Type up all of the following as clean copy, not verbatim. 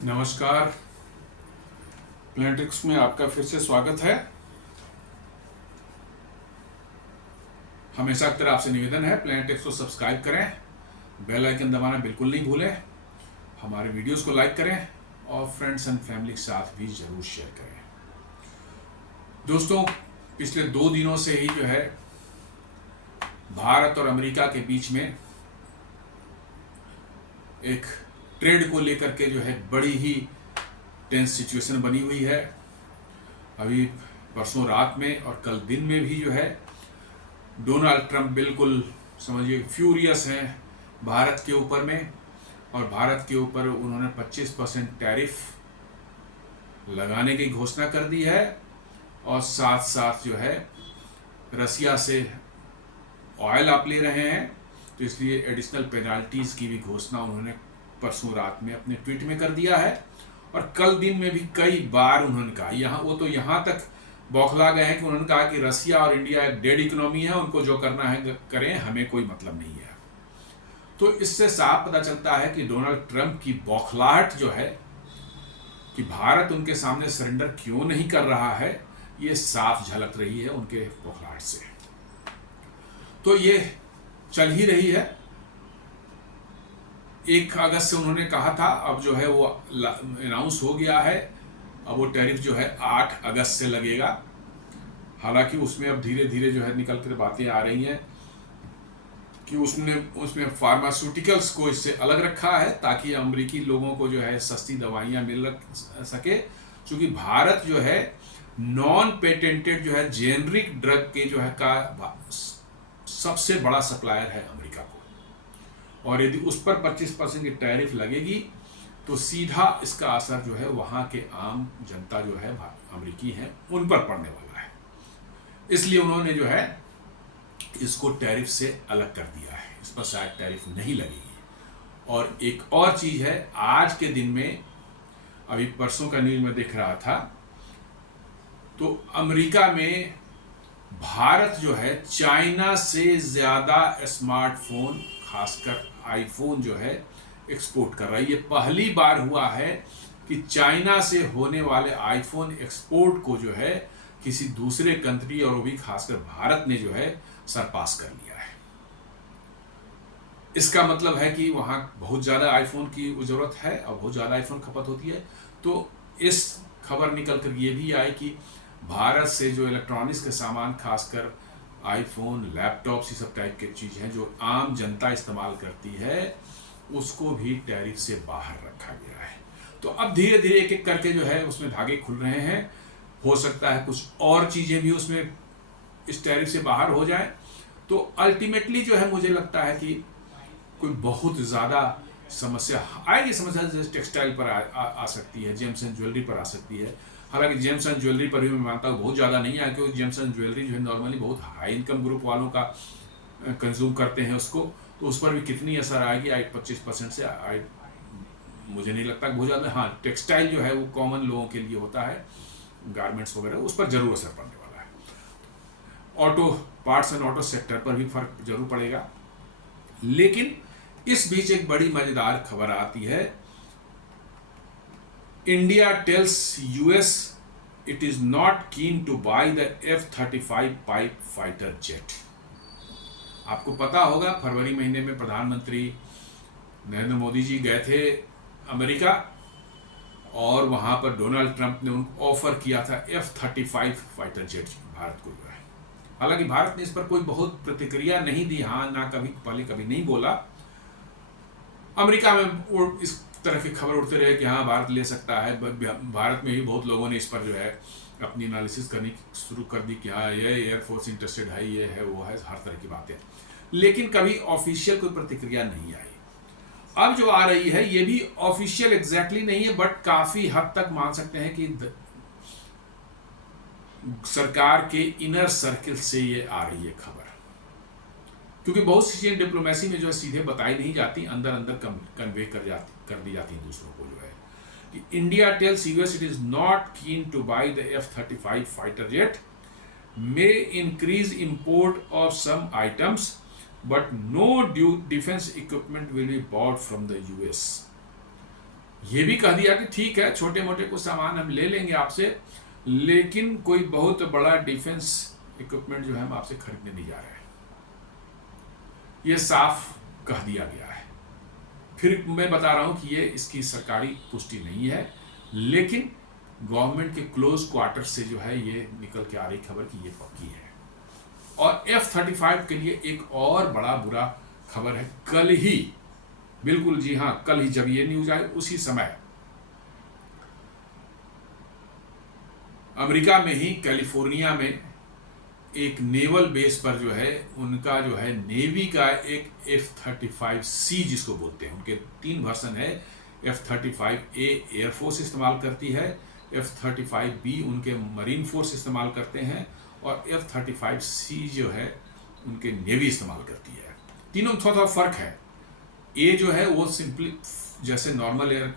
नमस्कार। प्लेनेटिक्स में आपका फिर से स्वागत है। हमेशा की तरह आपसे निवेदन है, प्लेनेटिक्स को सब्सक्राइब करें, बेल आइकन दबाना बिल्कुल नहीं भूलें, हमारे वीडियोस को लाइक करें और फ्रेंड्स एंड फैमिली के साथ भी ज़रूर शेयर करें। दोस्तों, पिछले 2 दिनों से ही जो है भारत और अमेरिका के बीच में एक ट्रेड को लेकर के जो है बड़ी ही टेंस सिचुएशन बनी हुई है। अभी परसों रात में और कल दिन में भी जो है डोनाल्ड ट्रंप बिल्कुल समझिए फ्यूरियस हैं भारत के ऊपर में, और भारत के ऊपर उन्होंने 25% टैरिफ लगाने की घोषणा कर दी है, और साथ साथ जो है रसिया से ऑयल आप ले रहे हैं तो इसलिए एडिशनल पेनाल्टीज़ की भी घोषणा उन्होंने परसों रात में अपने ट्वीट में कर दिया है। और कल दिन में भी कई बार उन्होंने कहा, यहाँ तक बौखला गए हैं कि उन्होंने कहा कि रसिया और इंडिया एक डेड इकोनॉमी है, उनको जो करना है करें, हमें कोई मतलब नहीं है। तो इससे साफ पता चलता है कि डोनाल्ड ट्रंप की बौखलाहट जो है कि भारत उनके सामने सरेंडर क्यों नहीं कर रहा है, ये साफ झलक रही है उनके बौखलाहट से। तो ये चल ही रही है। 1 अगस्त से उन्होंने कहा था, अब जो है वो अनाउंस हो गया है। अब वो टैरिफ जो है 8 अगस्त से लगेगा। हालांकि उसमें अब धीरे धीरे जो है निकल कर बातें आ रही हैं कि उसमें फार्मास्यूटिकल्स को इससे अलग रखा है ताकि अमेरिकी लोगों को जो है सस्ती दवाइयाँ मिल सके, क्योंकि भारत जो है नॉन पेटेंटेड जो है जेनरिक ड्रग के जो है का सबसे बड़ा सप्लायर है अमेरिका को, और यदि उस पर 25% की टैरिफ लगेगी तो सीधा इसका असर जो है वहाँ के आम जनता जो है अमेरिकी हैं उन पर पड़ने वाला है। इसलिए उन्होंने जो है इसको टैरिफ से अलग कर दिया है, इस पर शायद टैरिफ नहीं लगेगी। और एक और चीज़ है, आज के दिन में अभी परसों का न्यूज़ में देख रहा था तो अमेरिका में भारत जो है चाइना से ज़्यादा स्मार्टफोन खासकर आईफोन जो है एक्सपोर्ट कर रहा है। ये पहली बार हुआ है कि चाइना से होने वाले आईफोन एक्सपोर्ट को जो है किसी दूसरे कंट्री और वो भी खासकर भारत ने जो है सरपास कर लिया है। इसका मतलब है कि वहाँ बहुत ज़्यादा आईफोन की ज़रूरत है और बहुत ज़्यादा आईफोन खपत होती है। तो इस खबर निकल कर ये भी आए कि भारत से जो इलेक्ट्रॉनिक्स के सामान खासकर आईफोन, लैपटॉप्स, ये सब टाइप के चीज़ हैं जो आम जनता इस्तेमाल करती है, उसको भी टैरिफ से बाहर रखा गया है। तो अब धीरे धीरे एक एक करके जो है उसमें धागे खुल रहे हैं। हो सकता है कुछ और चीज़ें भी उसमें इस टैरिफ से बाहर हो जाए। तो अल्टीमेटली जो है मुझे लगता है कि कोई बहुत ज़्यादा समस्या आएगी। समस्या जैसे टेक्सटाइल पर आ सकती है, जेम्स एंड ज्वेलरी पर आ सकती है। हालांकि जेम्स एंड ज्वेलरी पर भी मैं मानता हूँ बहुत ज़्यादा नहीं है, क्योंकि जेम्स एंड ज्वेलरी जो है नॉर्मली बहुत हाई इनकम ग्रुप वालों का कंज्यूम करते हैं उसको, तो उस पर भी कितनी असर आएगी 25% से मुझे नहीं लगता बहुत ज़्यादा। हाँ, टेक्सटाइल जो है वो कॉमन लोगों के लिए होता है, गारमेंट्स वगैरह, उस पर ज़रूर असर पड़ने वाला है। Auto parts and auto sector पर भी फर्क जरूर पड़ेगा। लेकिन इस बीच एक बड़ी मज़ेदार खबर आती है, India tells US it is not keen to buy the F-35 पाइप फाइटर जेट। आपको पता होगा फरवरी महीने में प्रधानमंत्री नरेंद्र मोदी जी गए थे अमेरिका, और वहां पर डोनाल्ड ट्रंप ने उनको ऑफर किया था F-35 फाइटर जेट भारत को जो है। हालांकि भारत ने इस पर कोई बहुत प्रतिक्रिया नहीं दी, हाँ ना कभी पहले कभी नहीं बोला। अमेरिका में इस तरह की खबर उड़ते रहे कि हाँ भारत ले सकता है। भारत में ही बहुत लोगों ने इस पर जो है अपनी एनालिसिस करनी शुरू कर दी कि हाँ ये एयरफोर्स इंटरेस्टेड है, ये है वो है, हर तरह की बातें। लेकिन कभी ऑफिशियल कोई प्रतिक्रिया नहीं आई। अब जो आ रही है ये भी ऑफिशियल एग्जैक्टली नहीं है, बट काफ़ी हद तक मान सकते हैं कि सरकार के इनर सर्किल से ये आ रही है खबर, क्योंकि बहुत सी चीज़ें डिप्लोमेसी में जो है सीधे बताई नहीं जाती, अंदर अंदर कन्वे कर दी जाती हैं दूसरों को। जो है कि India tells US it is not keen to buy the F-35 fighter jet, may increase import of some items but no defence equipment will be bought from the US. ये भी कह दिया कि ठीक है, छोटे मोटे कुछ सामान हम ले लेंगे आपसे, लेकिन कोई बहुत बड़ा डिफेंस इक्विपमेंट जो है हम आपसे खरीदने नहीं जा रहे हैं। ये साफ कह दिया गया है। फिर मैं बता रहा हूं कि ये इसकी सरकारी पुष्टि नहीं है, लेकिन गवर्नमेंट के क्लोज क्वार्टर से जो है ये निकल के आ रही खबर कि ये पक्की है। और F-35 के लिए एक और बड़ा बुरा खबर है। कल ही, बिल्कुल जी हाँ, कल ही जब ये न्यूज आई उसी समय अमेरिका में ही कैलिफोर्निया में एक नेवल बेस पर जो है उनका जो है नेवी का एक F-35C जिसको बोलते हैं, उनके 3 वर्जन है। F-35A एयरफोर्स इस्तेमाल करती है, F-35B उनके मरीन फोर्स इस्तेमाल करते हैं, और F-35C जो है उनके नेवी इस्तेमाल करती है। तीनों में थोड़ा फर्क है। ए जो है वो सिंपली जैसे नॉर्मल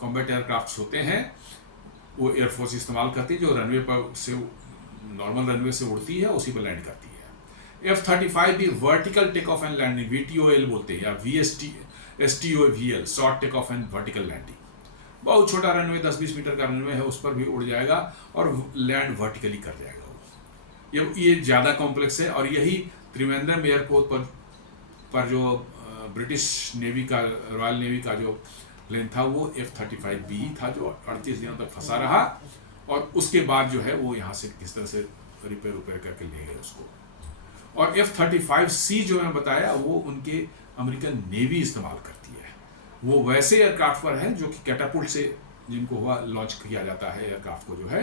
कॉम्बैट एयरक्राफ्ट होते हैं वो एयरफोर्स इस्तेमाल करती है, जो रनवे पर से नॉर्मल रनवे से उड़ती है उसी पर लैंड करती है। F-35 भी vertical take off and landing, VTOL बोलते हैं, या STOVL, short take off and vertical landing. बहुत छोटा रनवे, 10-20 मीटर का रनवे है, उस पर भी उड़ जाएगा और लैंड वर्टिकली कर जाएगा वो। ये ज़्यादा कॉम्प्लेक्स है। और यही त्रिवेंद्रम एयरपोर्ट पर जो ब्रिटिश नेवी का, रॉयल नेवी का जो प्लेन था वो F-35B था, जो 38 दिनों तक फंसा रहा, और उसके बाद जो है वो यहाँ से किस तरह से रिपेयर करके ले गए उसको। और F-35C जो मैं बताया वो उनके अमेरिकन नेवी इस्तेमाल करती है। वो वैसे एयरक्राफ्ट पर है जो कि कैटापुल्ट से जिनको हुआ लॉन्च किया जाता है एयरक्राफ्ट को, जो है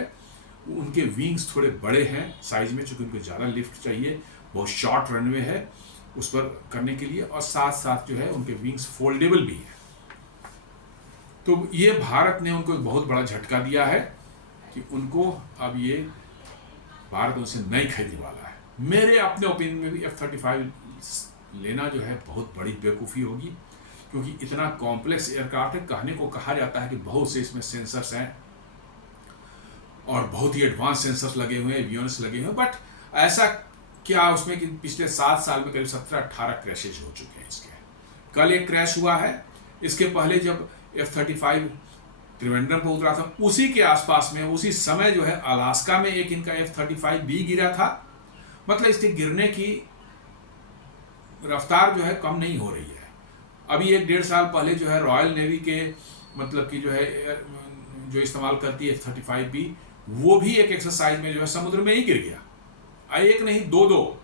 उनके विंग्स थोड़े बड़े हैं साइज में, चूँकि उनको ज़्यादा लिफ्ट चाहिए, बहुत शॉर्ट रनवे है उस पर करने के लिए, और साथ साथ जो है उनके विंग्स फोल्डेबल भी है। तो ये भारत ने उनको एक बहुत बड़ा झटका दिया है कि उनको अब ये भारत उनसे नहीं खरीदने वाला है। मेरे अपने ओपिनियन में भी F-35 लेना जो है बहुत बड़ी बेवकूफ़ी होगी, क्योंकि इतना कॉम्प्लेक्स एयरक्राफ्ट है। कहने को कहा जाता है कि बहुत से इसमें सेंसर्स हैं और बहुत ही एडवांस सेंसर्स लगे हुए हैं, एवियोनिक्स लगे हुए हैं, बट ऐसा क्या उसमें कि पिछले 7 साल में करीब 17-18 क्रैशेज हो चुके हैं इसके। कल एक क्रैश हुआ है, इसके पहले जब F-35 त्रिवेंद्रम पर उतरा था उसी के आसपास में उसी समय जो है अलास्का में एक इनका F-35B गिरा था। मतलब इसके गिरने की रफ्तार जो है कम नहीं हो रही है। अभी 1-1.5 साल पहले जो है रॉयल नेवी के मतलब कि जो है जो इस्तेमाल करती है F-35B, वो भी एक एक्सरसाइज में जो है समुद्र में ही गिर गया। एक नहीं, दो,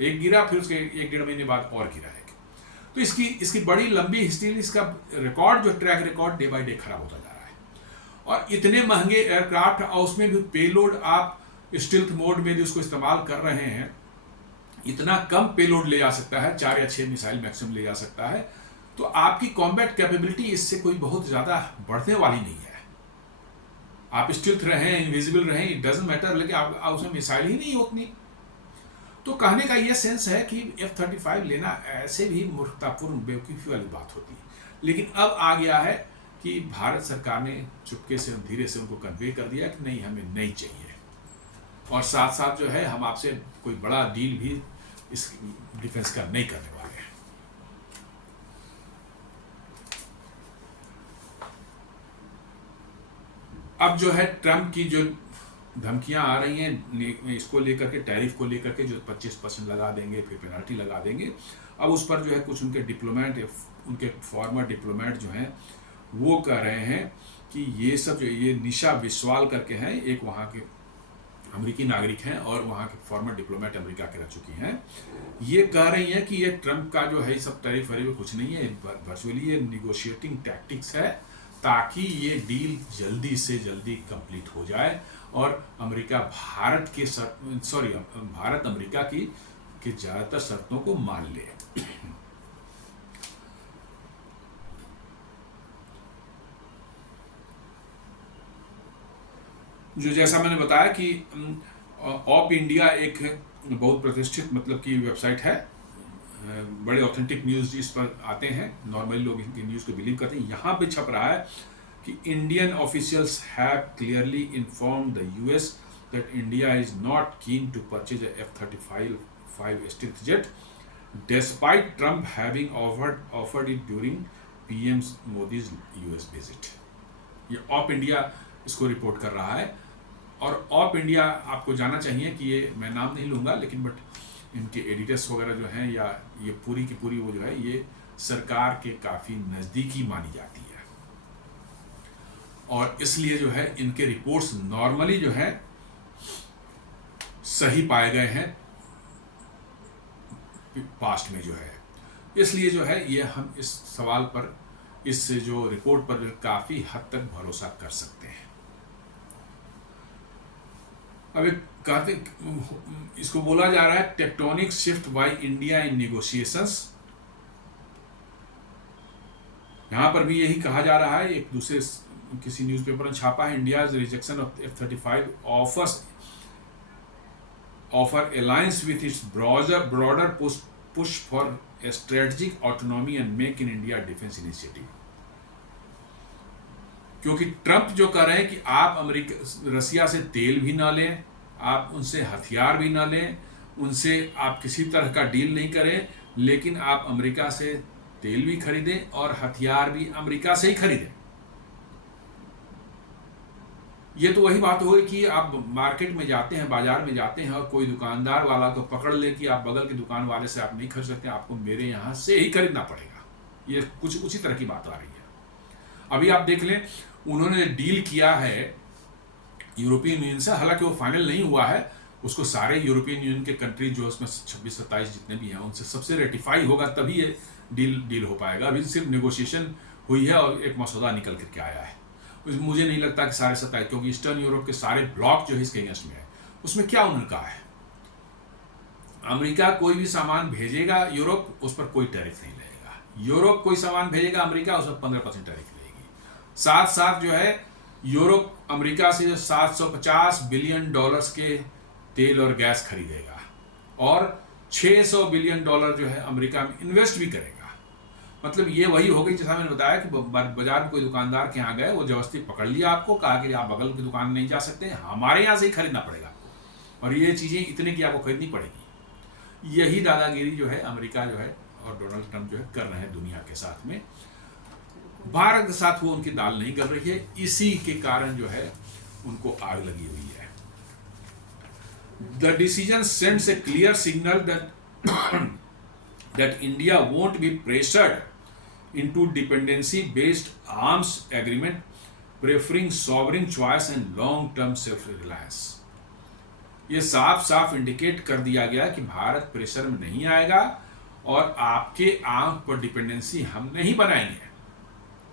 एक गिरा, फिर उसके 1-1.5 महीने बाद और गिरा है। तो इसकी बड़ी लंबी हिस्ट्री, इसका रिकॉर्ड जो track record day by day खराब होता जा रहा है। और इतने महंगे एयरक्राफ्ट और उसमें भी पेलोड आप स्टील्थ मोड में भी उसको इस्तेमाल कर रहे हैं, इतना कम पेलोड ले जा सकता है, 4 या 6 मिसाइल मैक्सिमम ले जा सकता है। तो आपकी कॉम्बैट कैपेबिलिटी इससे कोई बहुत ज़्यादा बढ़ने वाली नहीं है। आप स्टील्थ रहें, इनविजिबल रहें, इट डजंट मैटर, लेकिन आप उसमें मिसाइल ही नहीं उतनी। तो कहने का ये सेंस है कि F-35 लेना ऐसे भी मूर्खतापूर्ण बेवकूफ़ी वाली बात होती है। लेकिन अब आ गया है कि भारत सरकार ने चुपके से धीरे से उनको कन्वे कर दिया कि नहीं, हमें नहीं चाहिए, और साथ साथ जो है हम आपसे कोई बड़ा डील भी इस डिफेंस का नहीं करने वाले हैं। अब जो है ट्रम्प की जो धमकियां आ रही हैं इसको लेकर के, टैरिफ को लेकर के, जो 25% लगा देंगे, फिर पेनल्टी लगा देंगे, अब उस पर जो है कुछ उनके डिप्लोमेट, उनके फॉर्मर डिप्लोमेट जो हैं वो कह रहे हैं कि ये सब जो ये निशा विश्वाल करके हैं, एक वहाँ के अमेरिकी नागरिक हैं और वहाँ के फॉर्मर डिप्लोमेट अमेरिका के रह चुकी हैं, ये कह रही हैं कि ये ट्रम्प का जो है सब टैरिफ वैरिफ कुछ नहीं है, वर्चुअली ये निगोशिएटिंग टैक्टिक्स है, ताकि ये डील जल्दी से जल्दी कंप्लीट हो जाए और अमेरिका भारत अमेरिका की ज़्यादातर शर्तों को मान ले। जो जैसा मैंने बताया कि ऑप इंडिया एक बहुत प्रतिष्ठित मतलब की वेबसाइट है, बड़े ऑथेंटिक न्यूज़ इस पर आते हैं, नॉर्मली लोग इनकी न्यूज़ को बिलीव करते हैं। यहाँ पे छप रहा है कि Indian officials have clearly informed the US that India is not keen to purchase a F-35 stealth jet, despite Trump having offered it during PM Modi's US visit. ये ऑप इंडिया इसको रिपोर्ट कर रहा है। और ऑप इंडिया आपको जाना चाहिए कि ये, मैं नाम नहीं लूँगा लेकिन बट इनके एडिटर्स वगैरह जो हैं, या ये पूरी की पूरी वो जो है ये सरकार के काफ़ी नज़दीकी मानी जाती है, और इसलिए जो है इनके रिपोर्ट्स नॉर्मली जो है सही पाए गए हैं पास्ट में जो है। इसलिए जो है ये हम इस सवाल पर, इस जो रिपोर्ट पर काफ़ी हद तक भरोसा कर सकते हैं। अब एक कहते, इसको बोला जा रहा है tectonic shift by India in negotiations. यहाँ पर भी यही कहा जा रहा है, एक दूसरे किसी न्यूज़पेपर ने छापा है, India's rejection of F-35 offer alliance with its broader push for strategic autonomy and make in India defence initiative. क्योंकि ट्रंप जो कह रहे हैं कि आप रसिया से तेल भी ना लें, आप उनसे हथियार भी ना लें, उनसे आप किसी तरह का डील नहीं करें, लेकिन आप अमेरिका से तेल भी खरीदें और हथियार भी अमेरिका से ही खरीदें। ये तो वही बात हुई कि आप मार्केट में जाते हैं, बाजार में जाते हैं और कोई दुकानदार वाला को पकड़ ले कि आप बगल के दुकान वाले से आप नहीं खरीद सकते, आपको मेरे यहाँ से ही खरीदना पड़ेगा। ये कुछ उसी तरह की बात आ रही है। अभी आप देख लें, उन्होंने डील किया है यूरोपियन यूनियन से, हालांकि वो फाइनल नहीं हुआ है, उसको सारे यूरोपियन यूनियन के कंट्री जो उसमें 26-27 जितने भी हैं उनसे सबसे रेटिफाई होगा तभी ये डील हो पाएगा। अभी सिर्फ नेगोशिएशन हुई है और एक मसौदा निकल करके आया है। मुझे नहीं लगता कि सारे 27, क्योंकि ईस्टर्न यूरोप के सारे ब्लॉक जो है इसके अगेंस्ट में है। उसमें क्या उन्होंने कहा है, अमेरिका कोई भी सामान भेजेगा यूरोप, उस पर कोई टैरिफ नहीं लगेगा। यूरोप कोई सामान भेजेगा अमेरिका, उस पर 15% टैरिफ लगेगी। साथ साथ जो है यूरोप अमेरिका से जो $750 बिलियन के तेल और गैस खरीदेगा और $600 बिलियन जो है अमेरिका में इन्वेस्ट भी करेगा। मतलब ये वही हो गई जैसा मैंने बताया कि बाजार में कोई दुकानदार के यहाँ गए, वो जबरदस्ती पकड़ लिया आपको, कहा कि आप बगल की दुकान नहीं जा सकते, हमारे यहाँ से ही खरीदना पड़ेगा आपको, और ये चीज़ें इतने की आपको खरीदनी पड़ेगी। यही दादागिरी जो है अमेरिका जो है और डोनाल्ड ट्रंप जो है कर रहे हैं दुनिया के साथ में। भारत के साथ वो उनकी दाल नहीं कर रही है, इसी के कारण जो है उनको आग लगी हुई है। The decision sends A clear signal that India won't be pressured into dependency-based arms agreement, preferring sovereign choice and long-term self-reliance। ये साफ साफ इंडिकेट कर दिया गया कि भारत प्रेशर में नहीं आएगा और आपके आर्म पर डिपेंडेंसी हम नहीं बनाएंगे,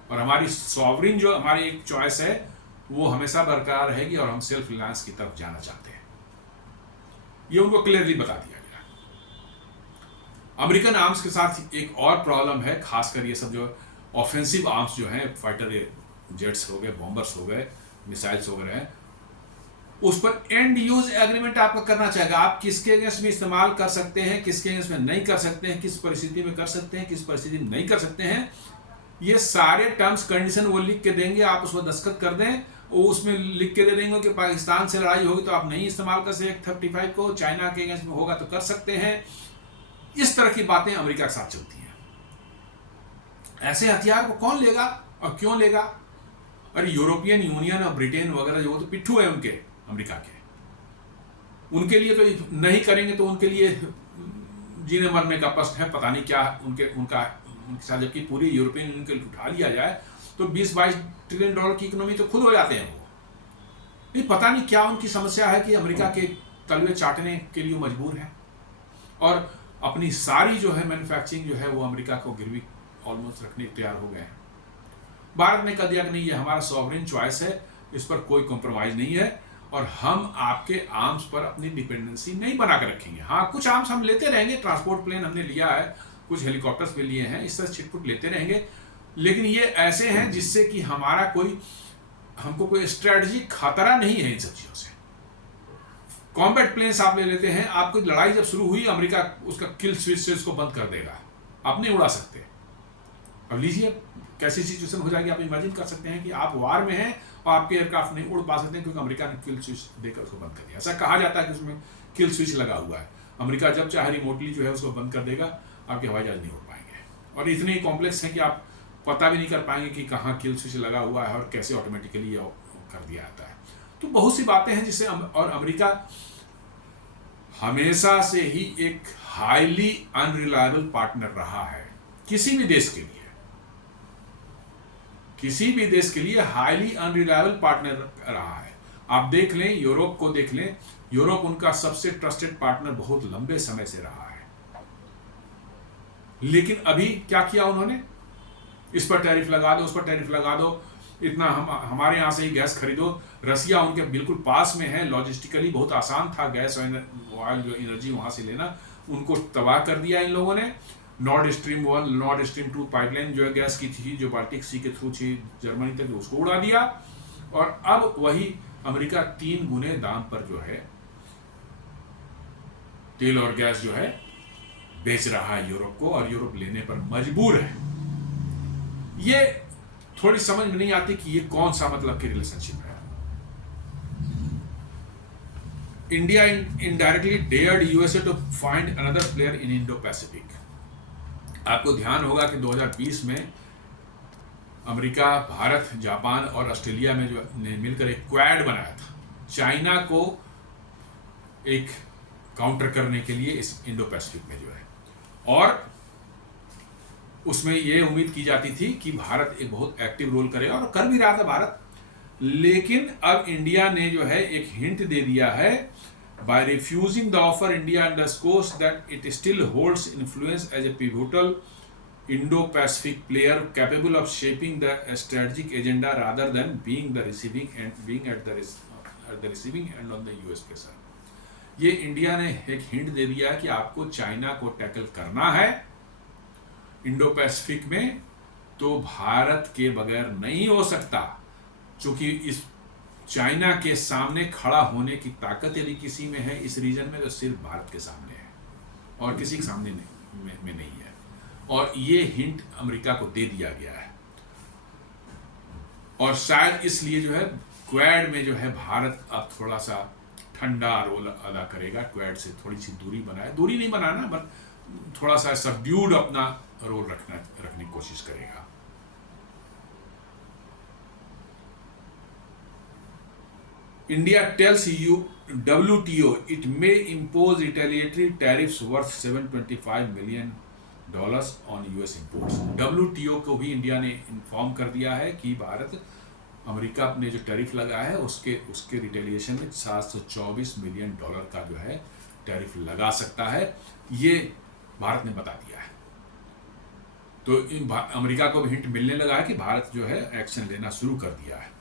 और हमारी सॉवरिन जो हमारी एक चॉइस है वो हमेशा बरकरार रहेगी और हम सेल्फ रिलायंस की तरफ जाना चाहते हैं। ये उनको क्लियरली बता दिया गया। अमेरिकन आर्म्स के साथ एक और प्रॉब्लम है, खासकर ये सब जो ऑफेंसिव आर्म्स जो हैं, फाइटर जेट्स हो गए, बॉम्बर्स हो गए, मिसाइल्स वगैरह हैं, उस पर एंड यूज एग्रीमेंट आपको करना चाहिए। आप किसके अगेंस्ट में इस्तेमाल कर सकते हैं, किसके अगेंस्ट में नहीं कर सकते हैं, किस परिस्थिति में कर सकते हैं, किस परिस्थिति में नहीं कर सकते हैं, ये सारे टर्म्स कंडीशन वो लिख के देंगे, आप उस पर दस्तखत कर दें। वो उसमें लिख के दे देंगे कि पाकिस्तान से लड़ाई होगी तो आप नहीं इस्तेमाल कर सकते F-35 को, चाइना के अगेंस्ट में होगा तो कर सकते हैं। इस तरह की बातें अमेरिका के साथ चलती हैं। ऐसे हथियार को कौन लेगा और क्यों लेगा? अरे यूरोपियन यूनियन और ब्रिटेन वगैरह जो तो पिट्ठू है उनके, अमेरिका के, उनके लिए तो नहीं करेंगे तो उनके लिए जीने मरने का प्रश्न है। पता नहीं क्या उनके साथ, जबकि पूरी यूरोपियन यूनियन के उठा लिया जाए तो $20-22 ट्रिलियन की इकोनॉमी तो खुद हो जाते हैं वो। नहीं, पता नहीं क्या उनकी समस्या है कि अमेरिका के तलवे चाटने के लिए मजबूर है और अपनी सारी जो है मैन्युफैक्चरिंग जो है वो अमेरिका को गिरवी ऑलमोस्ट रखने तैयार हो गए हैं। भारत ने कह दिया कि नहीं, ये हमारा सॉवरेन चॉइस है, इस पर कोई कॉम्प्रोमाइज़ नहीं है और हम आपके आर्म्स पर अपनी डिपेंडेंसी नहीं बना कर रखेंगे। हाँ, कुछ आर्म्स हम लेते रहेंगे, ट्रांसपोर्ट प्लेन हमने लिया है, कुछ हेलीकॉप्टर्स भी लिए हैं, इस तरह छिटपुट लेते रहेंगे, लेकिन ये ऐसे हैं जिससे कि हमको कोई स्ट्रेटजिक खतरा नहीं है इन सब चीज़ों से। कॉम्बैट प्लेन्स आप ले लेते हैं, आपको लड़ाई जब शुरू हुई अमेरिका उसका किल स्विच से उसको बंद कर देगा, आप नहीं उड़ा सकते। अब लीजिए कैसी सिचुएशन हो जाएगी, आप इमेजिन कर सकते हैं कि आप वार में हैं और आपके एयरक्राफ्ट नहीं उड़ पा सकते क्योंकि अमेरिका ने किल स्विच देकर उसको बंद कर दिया। ऐसा कहा जाता है कि उसमें किल स्विच लगा हुआ है, अमेरिका जब चाहे रिमोटली जो है उसको बंद कर देगा, आपके हवाई जहाज नहीं उड़ पाएंगे। और इतने कॉम्प्लेक्स हैं कि आप पता भी नहीं कर पाएंगे कि कहाँ किल स्विच लगा हुआ है और कैसे ऑटोमेटिकली ये कर दिया जाता है। तो बहुत सी बातें हैं जिससे और अमेरिका हमेशा से ही एक हाईली अनरिलायबल पार्टनर रहा है किसी भी देश के लिए, किसी भी देश के लिए हाईली अनरिलायबल पार्टनर रहा है। आप देख लें, यूरोप को देख लें, यूरोप उनका सबसे ट्रस्टेड पार्टनर बहुत लंबे समय से रहा है। लेकिन अभी क्या किया उन्होंने, इस पर टैरिफ लगा दो, उस पर टैरिफ लगा दो, इतना हमारे यहाँ से ही गैस खरीदो। रसिया उनके बिल्कुल पास में है, लॉजिस्टिकली बहुत आसान था गैस और ऑयल जो एनर्जी वहाँ से लेना, उनको तबाह कर दिया इन लोगों ने। Nord stream 1, Nord stream 2 pipeline जो है गैस की थी, जो बाल्टिक सी के थ्रू थी जर्मनी तक, उसको उड़ा दिया। और अब वही अमेरिका 3 गुने दाम पर जो है तेल और गैस जो है बेच रहा है यूरोप को, और यूरोप लेने पर मजबूर है। ये थोड़ी समझ में नहीं आती कि ये कौन सा मतलब की रिलेशनशिप है। India indirectly dared USA to find another player in Indo Pacific. आपको ध्यान होगा कि 2020 में अमेरिका, भारत, जापान और ऑस्ट्रेलिया में जो ने मिलकर एक क्वाड बनाया था चाइना को एक काउंटर करने के लिए इस इंडो पैसिफिक में जो है, और उसमें ये उम्मीद की जाती थी कि भारत एक बहुत एक्टिव रोल करेगा, और कर भी रहा था भारत। लेकिन अब इंडिया ने जो है एक हिंट दे दिया है, by refusing the offer India underscores that it still holds influence as a pivotal Indo Pacific player capable of shaping the strategic agenda rather than being the receiving end being at the receiving end on the US pressure. ये India ने एक hint दे दिया है कि आपको China को tackle करना है इंडो पैसिफिक में, तो भारत के बगैर नहीं हो सकता, क्योंकि इस चाइना के सामने खड़ा होने की ताकत यदि किसी में है इस रीजन में, तो सिर्फ भारत के सामने है और किसी के सामने में नहीं है। और ये हिंट अमेरिका को दे दिया गया है, और शायद इसलिए जो है क्वाड में जो है भारत अब थोड़ा सा ठंडा रोल अदा करेगा, क्वाड से थोड़ी सी दूरी बनाए, दूरी नहीं बनाना बट थोड़ा सा सबड्यूड अपना रोल रखने की कोशिश करेगा। India tells WTO it may impose retaliatory tariffs worth $725 million on US imports। WTO को भी इंडिया ने इन्फॉर्म कर दिया है कि भारत अमेरिका ने जो टैरिफ लगाया है उसके रिटेलिएशन में $724 मिलियन का जो है टैरिफ लगा सकता है, ये भारत ने बता दिया है। तो अमेरिका को भी हिंट मिलने लगा है कि भारत जो है एक्शन लेना शुरू कर दिया है।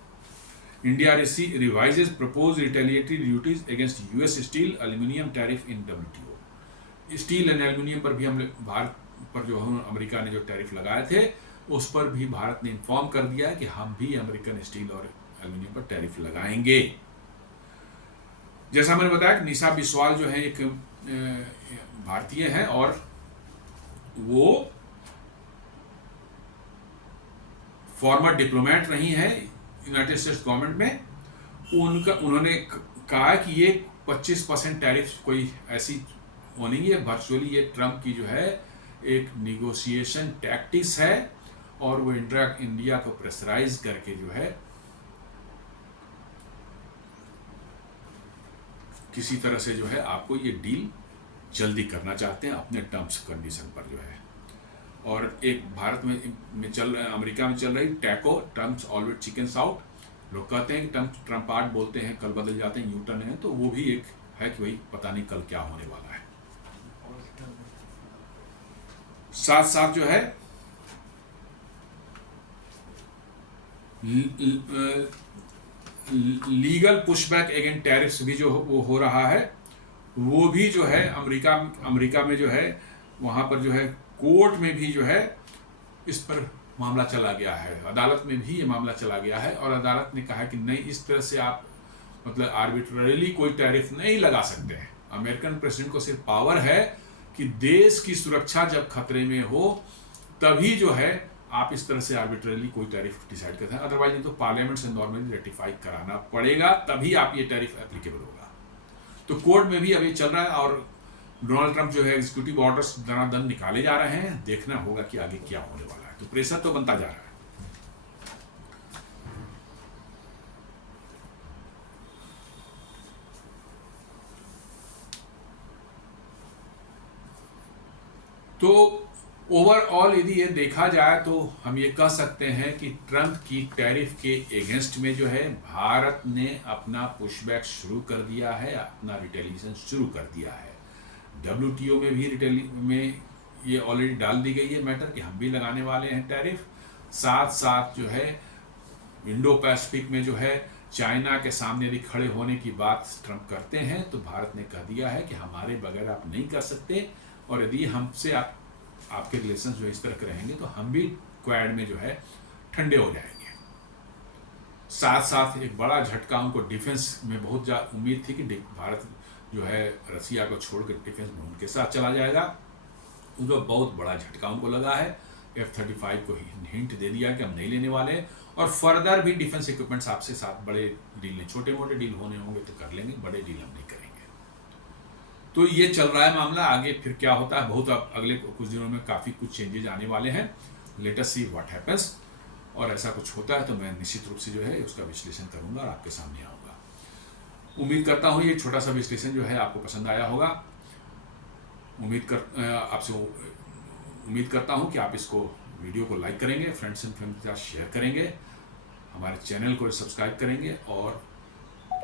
India revises proposed retaliatory duties against US steel, aluminium tariff in WTO। Steel and aluminium पर भी भारत पर जो अमेरिका ने जो टैरिफ लगाए थे उस पर भी भारत ने इन्फॉर्म कर दिया है कि हम भी अमेरिकन स्टील और एल्यूमिनियम पर टैरिफ लगाएंगे। जैसा मैंने बताया कि निशा बिस्वाल जो है एक भारतीय है और वो फॉर्मर डिप्लोमेट रही है यूनाइटेड स्टेट्स गवर्नमेंट में। उन्होंने कहा कि ये 25% टैरिफ कोई ऐसी होनी है, वर्चुअली ये ट्रम्प की जो है एक निगोशिएशन टैक्टिक्स है, और वो इंडिया को प्रेशराइज करके जो है किसी तरह से जो है आपको ये डील जल्दी करना चाहते हैं अपने टर्म्स कंडीशन पर जो है। और एक भारत में चल अमेरिका में चल रही taco, Trump's always chickens out, लोग कहते हैं कि ट्रम्प आर्ट बोलते हैं, कल बदल जाते हैं, यू टर्न है, तो वो भी एक है कि भाई पता नहीं कल क्या होने वाला है। साथ साथ जो है लीगल पुशबैक अगेंस्ट टैरिफ्स भी जो वो हो रहा है, वो भी जो है अमेरिका में जो है वहाँ पर जो है कोर्ट में भी जो है इस पर मामला चला गया है, अदालत में भी ये मामला चला गया है, और अदालत ने कहा कि नहीं, इस तरह से आप मतलब आर्बिट्रेरली कोई टैरिफ नहीं लगा सकते हैं। अमेरिकन प्रेसिडेंट को सिर्फ पावर है कि देश की सुरक्षा जब खतरे में हो तभी जो है आप इस तरह से आर्बिट्रेरली कोई टैरिफ डिसाइड करते हैं, अदरवाइज ये तो पार्लियामेंट से नॉर्मली रेटिफाई कराना पड़ेगा, तभी आप ये टैरिफ एप्लीकेबल होगा। तो कोर्ट में भी अभी चल रहा है, और डोनाल्ड ट्रंप जो है एग्जीक्यूटिव ऑर्डर्स दनादन निकाले जा रहे हैं, देखना होगा कि आगे क्या होने वाला है। तो प्रेशर तो बनता जा रहा है। तो ओवरऑल यदि ये देखा जाए तो हम ये कह सकते हैं कि ट्रंप की टैरिफ के अगेंस्ट में जो है भारत ने अपना पुशबैक शुरू कर दिया है, अपना रिटेलिएशन शुरू कर दिया है। WTO में भी में ये ऑलरेडी डाल दी गई है मैटर कि हम भी लगाने वाले हैं टैरिफ। साथ साथ जो है इंडो पैसिफिक में जो है चाइना के सामने यदि खड़े होने की बात ट्रंप करते हैं तो भारत ने कह दिया है कि हमारे बगैर आप नहीं कर सकते, और यदि हमसे आपके रिलेशन जो इस तरह के रहेंगे तो हम भी क्वाड में जो है ठंडे हो जाएंगे। साथ साथ एक बड़ा झटका उनको डिफेंस में बहुत ज़्यादा उम्मीद थी कि भारत जो है रसिया को छोड़कर डिफेंस में उनके साथ चला जाएगा। उनको बहुत बड़ा झटका उनको लगा है। F-35 को हिंट दे दिया कि हम नहीं लेने वाले, और फर्दर भी डिफेंस इक्विपमेंट्स आपसे साथ बड़े डील नहीं, छोटे मोटे डील होने होंगे तो कर लेंगे, बड़े डील हम नहीं करेंगे। तो ये चल रहा है मामला। आगे फिर क्या होता है, बहुत अगले कुछ दिनों में काफ़ी कुछ चेंजेज आने वाले हैं। Let us see what happens, और ऐसा कुछ होता है तो मैं निश्चित रूप से जो है उसका विश्लेषण करूंगा और आपके सामने आऊँगा। उम्मीद करता हूँ ये छोटा सा विश्लेषण जो है आपको पसंद आया होगा। उम्मीद करता हूँ कि आप इसको वीडियो को लाइक करेंगे, फ्रेंड्स एंड फैमिली के साथ शेयर करेंगे, हमारे चैनल को सब्सक्राइब करेंगे और